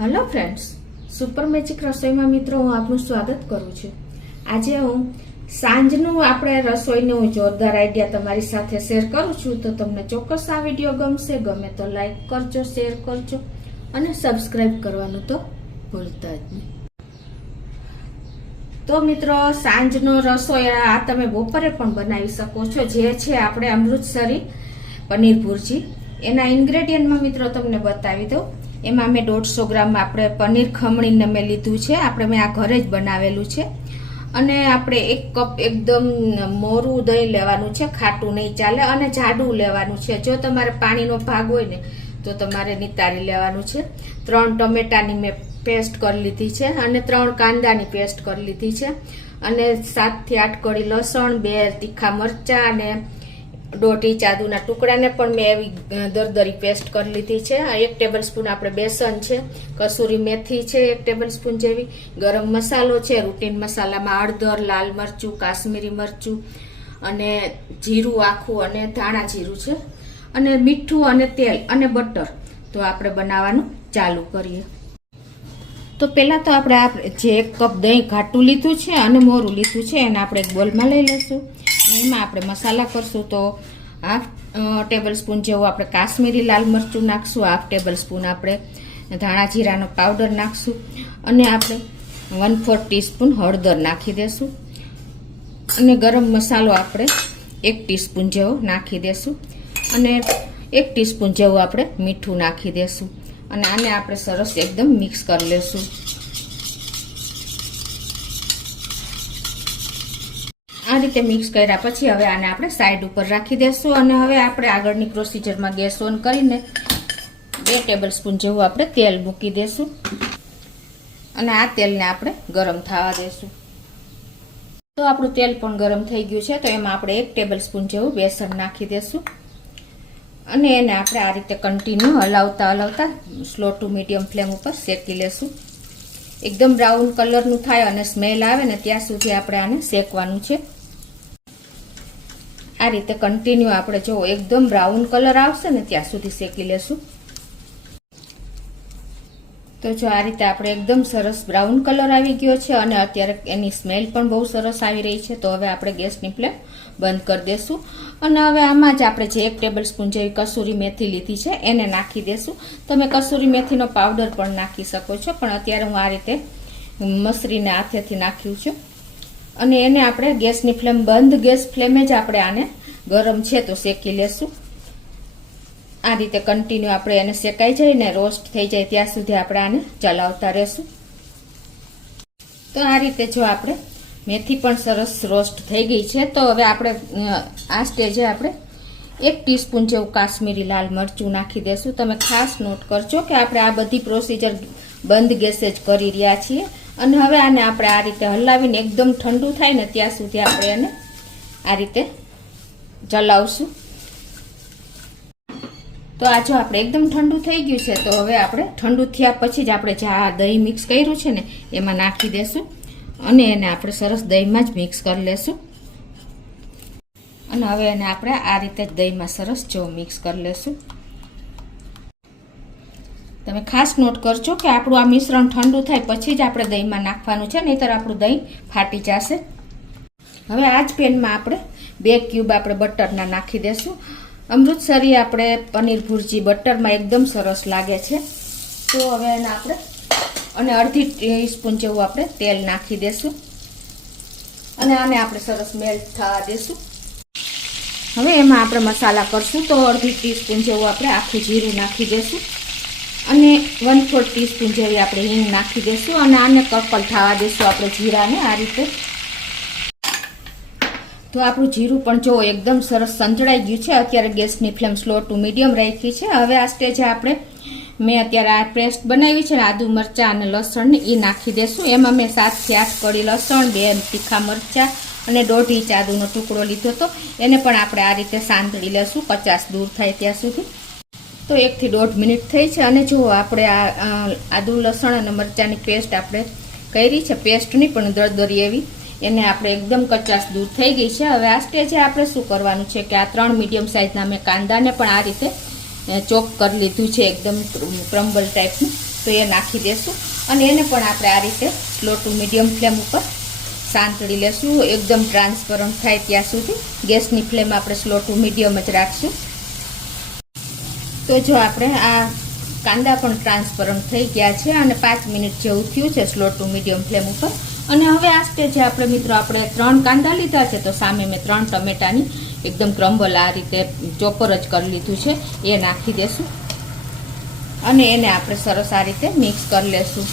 Hello friends, super magic રસોઈમાં મિત્રો હું આપનું સ્વાગત કરું છું. આજે હું સાંજનું આપણે રસોઈનું જોરદાર આઈડિયા તમારી સાથે શેર કરું છું. તો તમને ચોક્કસ આ વિડીયો ગમશે. ગમે તો લાઈક કરજો, શેર કરજો અને સબસ્ક્રાઈબ કરવાનું તો ભૂલતા જ નહીં. તો મિત્રો, સાંજનો રસોઈ આ તમે બપોરે પણ બનાવી શકો છો. જે છે આપણે અમૃતસરી પનીર ભુરજી. એના ઇન્ગ્રેડિયન્ટમાં મિત્રો તમને બતાવી દઉં. એમાં મેં 150 ગ્રામ આપણે પનીર ખમણીને મેં લીધું છે. મેં આ ઘરે જ બનાવેલું છે. અને આપણે 1 કપ એકદમ મોરું દહીં લેવાનું છે, ખાટું નહીં ચાલે, અને જાડું લેવાનું છે. જો તમારે પાણીનો ભાગ હોય ને તો તમારે નિતારી લેવાનું છે. 3 ટમેટાની મેં પેસ્ટ કરી લીધી છે અને 3 કાંદાની પેસ્ટ કરી લીધી છે, અને 7 થી 8 કળી લસણ, 2 તીખા મરચા અને 1.5 ઇંચ આદુના ટુકડાને પણ મેં એવી દરદરી પેસ્ટ કરી લીધી છે. 1 ટેબલ સ્પૂન આપણે બેસન છે, કસૂરી મેથી છે 1 ટેબલ સ્પૂન જેવી, ગરમ મસાલો છે, રૂટીન મસાલામાં હળદર, લાલ મરચું, કાશ્મીરી મરચું અને જીરું આખું અને ધાણા જીરું છે, અને મીઠું અને તેલ અને બટર. તો આપણે બનાવવાનું ચાલુ કરીએ. તો પહેલાં તો આપણે જે 1 કપ દહીં ઘાટું લીધું છે અને મોરું લીધું છે એને આપણે એક બોલમાં લઈ લઈશું. એમાં આપણે મસાલા કરશું. તો 1/2 ટેબલ સ્પૂન જેવું આપણે કાશ્મીરી લાલ મરચું નાખશું, 1/2 ટેબલ સ્પૂન આપણે ધાણા જીરાનો પાવડર નાખશું, અને આપણે 1/4 ટીસ્પૂન હળદર નાખી દેશું, અને ગરમ મસાલો આપણે 1 ટીસ્પૂન જેવો નાખી દેશું, અને 1 ટીસ્પૂન જેવું આપણે મીઠું નાખી દેશું, અને આને આપણે સરસ એકદમ મિક્સ કરી લેશું. આ રીતે મિક્સ કર્યા પછી હવે આને આપણે સાઈડ ઉપર રાખી દેશું. અને હવે આપણે આગળની પ્રોસિજરમાં ગેસ ઓન કરીને 2 ટેબલ સ્પૂન જેવું આપણે તેલ મૂકી દેશું, અને આ તેલને આપણે ગરમ થવા દેશું. તો આપણું તેલ પણ ગરમ થઈ ગયું છે. તો એમાં આપણે 1 ટેબલ સ્પૂન જેવું બેસન નાખી દેશું, અને એને આપણે આ રીતે કન્ટિન્યુ હલાવતા સ્લો ટુ મીડિયમ ફ્લેમ ઉપર શેકી લેશું. એકદમ બ્રાઉન કલરનું થાય અને સ્મેલ આવે ને ત્યાં સુધી આપણે આને શેકવાનું છે. આ રીતે કન્ટિન્યુ આપણે જો એકદમ બ્રાઉન કલર આવશે ને ત્યાં સુધી શેકી લેશું. તો જો આ રીતે આપણે એકદમ સરસ બ્રાઉન કલર આવી ગયો છે, અને અત્યારે એની સ્મેલ પણ બહુ સરસ આવી રહી છે. તો હવે આપણે ગેસની ફ્લેમ બંધ કરી દેશું, અને હવે આમાં જ આપણે જે 1 ટેબલ સ્પૂન જેવી કસૂરી મેથી લીધી છે એને નાખી દેશું. તમે કસૂરી મેથીનો પાવડર પણ નાખી શકો છો, પણ અત્યારે હું આ રીતે મસરીને હાથેથી નાખ્યું છે. અને એને આપણે ગેસની ફ્લેમ બંધ ગેસ ફ્લેમે જ આપણે આને ગરમ છે તો શેકી લેશું. આ રીતે કન્ટિન્યુ આપણે એને શેકાઈ જાય ને રોસ્ટ થઈ જાય ત્યાં સુધી આપણે આને ચલાવતા રહેશું. તો આ રીતે જો આપણે મેથી પણ સરસ રોસ્ટ થઈ ગઈ છે. તો હવે આપણે આ સ્ટેજે આપણે 1 ટીસ્પૂન જેવું કાશ્મીરી લાલ મરચું નાખી દેશું. તમે ખાસ નોટ કરજો કે આપણે આ બધી પ્રોસિજર બંધ ગેસે જ કરી રહ્યા છીએ. અને હવે આને આપણે આ રીતે હલાવીને એકદમ ઠંડુ થાય ને ત્યાં સુધી આપણે એને આ રીતે ચલાવશું. તો આ જો આપણે એકદમ ઠંડુ થઈ ગયું છે. તો હવે આપણે ઠંડુ થયા પછી જ આપણે જે આ દહીં મિક્સ કર્યું છે ને એમાં નાખી દેશું, અને એને આપણે સરસ દહીંમાં જ મિક્સ કરી લેશું. અને હવે એને આપણે આ રીતે જ દહીંમાં સરસ જો મિક્સ કરી લેશું. તમે ખાસ નોટ કરજો કે આપણું આ મિશ્રણ ઠંડુ થાય પછી જ આપણે દહીંમાં નાખવાનું છે, નહીંતર આપણું દહીં ફાટી જશે. હવે આ જ પેનમાં આપણે 2 ક્યુબ આપણે બટરના નાખી દેશું. અમૃતસરી આપણે પનીર ભુરજી બટરમાં એકદમ સરસ લાગે છે. તો હવે એને આપણે અને 1/2 ટીસ્પૂન જેવું આપણે તેલ નાખી દેશું, અને આને આપણે સરસ મેલ્ટ થવા દેશું. હવે એમાં આપણે મસાલા કરશું. તો 1/2 ટીસ્પૂન જેવું આપણે આખું જીરું નાખી દેશું, અને 1/4 ટીસ્પૂન જેવી આપણે હિંગ નાખી દેશું, અને આને કપલ થવા દેશું આપણે જીરાને આ રીતે. તો આપણું જીરું પણ જો એકદમ સરસ સંતળાઈ ગયું છે. અત્યારે ગેસની ફ્લેમ સ્લો ટુ મીડિયમ રાખી છે. હવે આ સ્ટેજે આપણે મેં અત્યારે આ પેસ્ટ બનાવી છે ને આદુ મરચાં અને લસણને એ નાખી દેશું. એમાં મેં 7 થી 8 કળી લસણ, 2 તીખા મરચાં અને 1.5 ઇંચ આદુનો ટુકડો લીધો હતો. એને પણ આપણે આ રીતે સાંતળી લેશું કચાશ દૂર થાય ત્યાં સુધી. તો 1 થી 1.5 મિનિટ થઈ છે. અને જો આપણે આ આદુ લસણ અને મરચાંની પેસ્ટ આપણે કરી છે, પેસ્ટ નહીં પણ દરદરી એવી, એને આપણે એકદમ કચાશ દૂર થઈ ગઈ છે. હવે આ સ્ટેજે આપણે શું કરવાનું છે કે આ 3 મીડિયમ સાઇઝના મેં કાંદાને પણ આ રીતે ચોપ કરી લીધું છે, એકદમ ક્રમ્બલ ટાઈપનું. તો એ નાખી દેશું અને એને પણ આપણે આ રીતે સ્લો ટુ મીડિયમ ફ્લેમ ઉપર સાંતળી લેશું. એકદમ ટ્રાન્સપરન્ટ થાય ત્યાં સુધી ગેસની ફ્લેમ આપણે સ્લો ટુ મીડિયમ જ રાખશું. તો જો આપણે આ કાંદા પણ ટ્રાન્સપરન્ટ થઈ ગયા છે અને 5 મિનિટ જેવું થયું છે સ્લો ટુ મીડિયમ ફ્લેમ ઉપર. અને હવે આ સ્ટેજે આપણે મિત્રો આપણે 3 કાંદા લીધા છે, તો સામે મેં 3 ટમેટાની એકદમ ક્રમ્બલ આ રીતે ચોપર જ કરી લીધું છે એ નાખી દેશું અને એને આપણે સરસ આ રીતે મિક્સ કરી લેશું.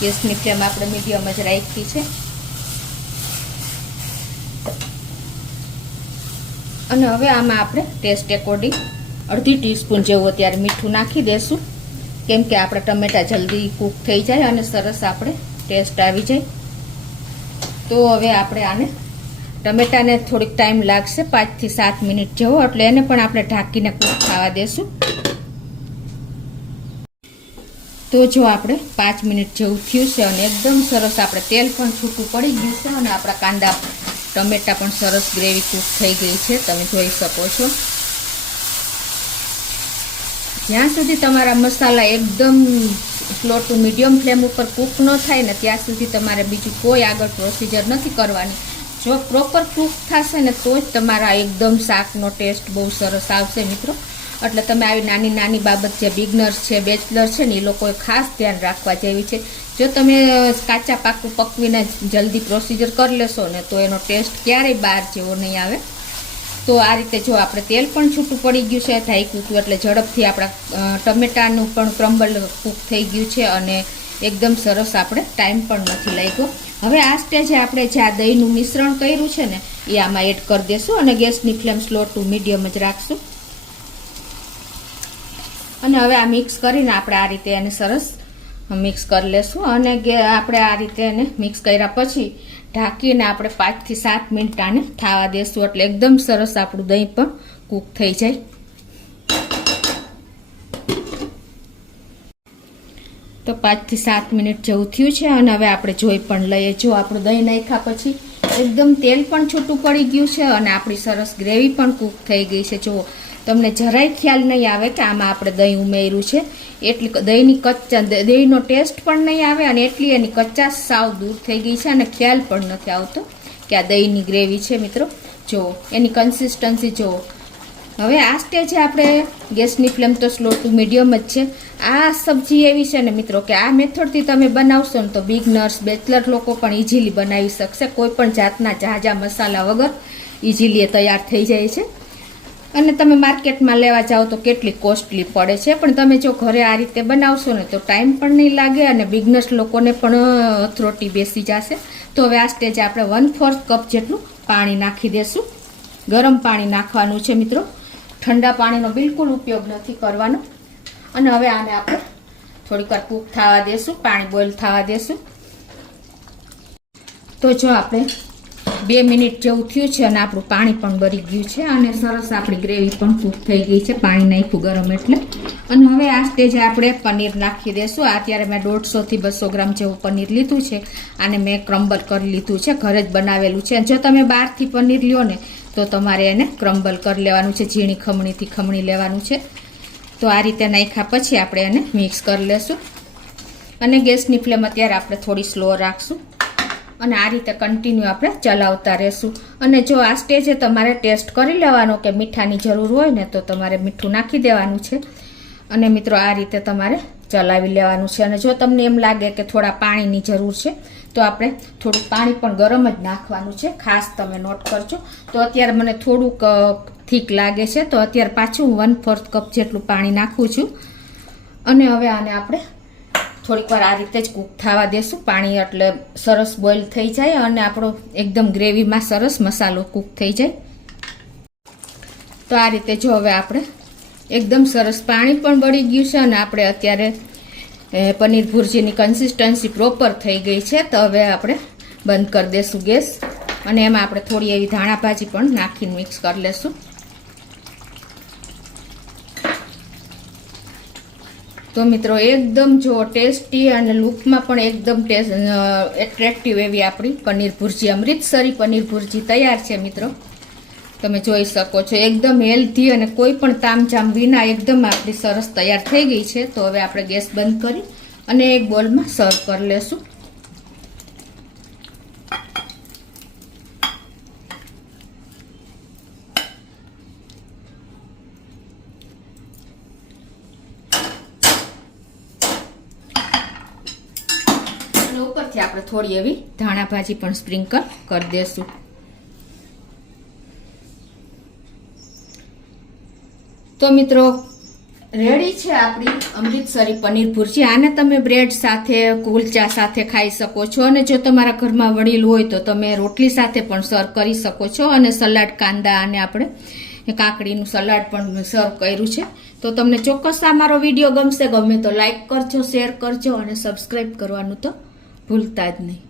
ગેસની ફ્લેમ આપણે મીડિયમ જ રાખી છે. અને હવે આમાં આપણે ટેસ્ટ એકોર્ડિંગ અડધી ટીસ્પૂન જેવું અત્યારે મીઠું નાખી દેશું, કેમ કે આપણે ટમેટા જલ્દી કૂક થઈ જાય અને સરસ આપણે ટેસ્ટ આવી જાય. તો હવે આપણે આને ટમેટાને થોડીક ટાઈમ લાગશે, 5 થી 7 મિનિટ જેવો, એટલે એને પણ આપણે ઢાંકીને કૂક થવા દેશું. તો જો આપણે 5 મિનિટ જેવું થયું છે અને એકદમ સરસ આપણે તેલ પણ છૂટું પડી ગયું છે અને આપણા કાંદા ટમેટા પણ સરસ ગ્રેવી કૂક થઈ ગઈ છે, તમે જોઈ શકો છો. જ્યાં સુધી તમારા મસાલા એકદમ સ્લો ટુ મીડિયમ ફ્લેમ ઉપર કૂક ન થાય ને ત્યાં સુધી તમારે બીજું કોઈ આગળ પ્રોસિજર નથી કરવાની. જો પ્રોપર કૂક થશે ને તો જ તમારા એકદમ શાકનો ટેસ્ટ બહુ સરસ આવશે મિત્રો. એટલે તમે આવી નાની નાની બાબત જે બિગનર્સ છે, બેચલર છે ને, એ લોકોએ ખાસ ધ્યાન રાખવા જેવી છે. જો તમે કાચા પાકું પકવીને જલ્દી પ્રોસિજર કરી લેશો ને તો એનો ટેસ્ટ ક્યારેય બહાર જેવો નહીં આવે. તો આ રીતે જો આપણે તેલ પણ છૂટું પડી ગયું છે, ઢાંક્યું હતું એટલે ઝડપથી આપણા ટમેટાનું પણ ક્રમ્બલ કૂક થઈ ગયું છે અને એકદમ સરસ આપણે ટાઈમ પણ નથી લાગ્યો. હવે આ સ્ટેજે આપણે જે આ દહીંનું મિશ્રણ કર્યું છે ને એ આમાં એડ કરી દેશું અને ગેસની ફ્લેમ સ્લો ટુ મીડિયમ જ રાખશું. અને હવે આ મિક્સ કરીને આપણે આ રીતે એને સરસ મિક્સ કરી લેશું અને આપણે આ રીતે એને મિક્સ કર્યા પછી ઢાંકીને આપણે 5 થી 7 મિનિટ આને થવા દેશું, એટલે એકદમ સરસ આપણું દહીં પણ કૂક થઈ જાય. તો 5 થી 7 મિનિટ જેવું થયું છે અને હવે આપણે જોઈ પણ લઈએ. જો આપણું દહીં નાખ્યા પછી એકદમ તેલ પણ છૂટું પડી ગયું છે અને આપણી સરસ ગ્રેવી પણ કૂક થઈ ગઈ છે. જો તમને જરાય ખ્યાલ નહીં આવે કે આમાં આપણે દહીં ઉમેર્યું છે, એટલી દહીંનો ટેસ્ટ પણ નહીં આવે અને એટલી એની કચાશ સાવ દૂર થઈ ગઈ છે અને ખ્યાલ પણ નથી આવતો કે આ દહીંની ગ્રેવી છે મિત્રો. જો એની કન્સિસ્ટન્સી જુઓ. હવે આ સ્ટેજે આપણે ગેસની ફ્લેમ તો સ્લો ટુ મીડિયમ જ છે. આ સબ્જી એવી છે ને મિત્રો કે આ મેથડથી તમે બનાવશો ને તો બિગનર્સ, બેચલર લોકો પણ ઇઝીલી બનાવી શકશે. કોઈ પણ જાતના ઝાઝા મસાલા વગર ઇઝીલી એ તૈયાર થઈ જાય છે. અને તમે માર્કેટમાં લેવા જાઓ તો કેટલી કોસ્ટલી પડે છે, પણ તમે જો ઘરે આ રીતે બનાવશો ને તો ટાઈમ પણ નહીં લાગે અને બિગનર્સ લોકોને પણ હથરોટી બેસી જશે. તો હવે આ સ્ટેજે આપણે 1/4 કપ જેટલું પાણી નાખી દેશું. ગરમ પાણી નાખવાનું છે મિત્રો, ઠંડા પાણીનો બિલકુલ ઉપયોગ નથી કરવાનો. અને હવે આને આપણે થોડીક વાર કૂક થવા દેશું, પાણી બોઇલ થવા દેશું. તો જો આપણે 2 મિનિટ જેવું થયું છે અને આપણું પાણી પણ બળી ગયું છે અને સરસ આપણી ગ્રેવી પણ કૂક થઈ ગઈ છે, પાણી નાખ્યું ગરમ એટલે. અને હવે આ સ્ટેજે આપણે પનીર નાખી દેશું. અત્યારે મેં 150 થી 200 ગ્રામ જેવું પનીર લીધું છે. આને મેં ક્રમ્બલ કરી લીધું છે, ઘરે જ બનાવેલું છે. જો તમે બહારથી પનીર લ્યો ને તો તમારે એને ક્રમ્બલ કરી લેવાનું છે, ઝીણી ખમણીથી ખમણી લેવાનું છે. તો આ રીતે નાખ્યા પછી આપણે એને મિક્સ કરી લેશું અને ગેસની ફ્લેમ અત્યારે આપણે થોડી સ્લો રાખશું અને આ રીતે કન્ટિન્યુ આપણે ચલાવતા રહેશું. અને જો આ સ્ટેજે તમારે ટેસ્ટ કરી લેવાનો કે મીઠાની જરૂર હોય ને તો તમારે મીઠું નાખી દેવાનું છે અને મિત્રો આ રીતે તમારે ચલાવી લેવાનું છે. અને જો તમને એમ લાગે કે થોડા પાણીની જરૂર છે તો આપણે થોડુંક પાણી પણ ગરમ જ નાખવાનું છે, ખાસ તમે નોટ કરજો. તો અત્યારે મને થોડુંક થીક લાગે છે તો અત્યારે પાછું 1/4 કપ જેટલું પાણી નાખું છું. અને હવે આને આપણે થોડીક વાર આ રીતે જ કૂક થવા દેશું. પાણી એટલે સરસ બોઇલ થઈ જાય અને આપણો એકદમ ગ્રેવીમાં સરસ મસાલો કૂક થઈ જાય. તો આ રીતે જો હવે આપણે એકદમ સરસ પાણી પણ બળી ગયું છે અને આપણે અત્યારે પનીર ભુરજીની કન્સિસ્ટન્સી પ્રોપર થઈ ગઈ છે. તો હવે આપણે બંધ કરી દેશું ગેસ અને એમાં આપણે થોડી એવી ધાણા ભાજી પણ નાખીને મિક્સ કરી લેશું. તો મિત્રો એકદમ જો ટેસ્ટી અને લુકમાં પણ એકદમ એટ્રેક્ટિવ એવી આપણી પનીર ભુરજી, અમૃતસરી પનીર ભુરજી તૈયાર છે મિત્રો. તમે જોઈ શકો છો એકદમ હેલ્ધી અને કોઈ પણ તામઝામ વિના એકદમ આપણી સરસ તૈયાર થઈ ગઈ છે. તો હવે આપણે ગેસ બંધ કરી અને એક બોલમાં સર્વ કરી લેશું. અને ઉપરથી આપણે થોડી એવી ધાણા ભાજી પણ સ્પ્રિંકલ કરી દેશું. તો મિત્રો રેડી છે આપણી અમૃતસરી પનીર ભુરજી. આને તમે બ્રેડ સાથે કુલચા સાથે ખાઈ શકો છો અને જો તમારા ઘરમાં વડીલ હોય તો તમે રોટલી સાથે પણ સર્વ કરી શકો છો. અને સલાડ કાંદા અને આપણે કાકડીનું સલાડ પણ સર્વ કર્યું છે. તો તમને ચોક્કસ આ મારો વિડીયો ગમે તો લાઈક કરજો, શેર કરજો અને સબસ્ક્રાઈબ કરવાનું તો ભૂલતા જ નહીં.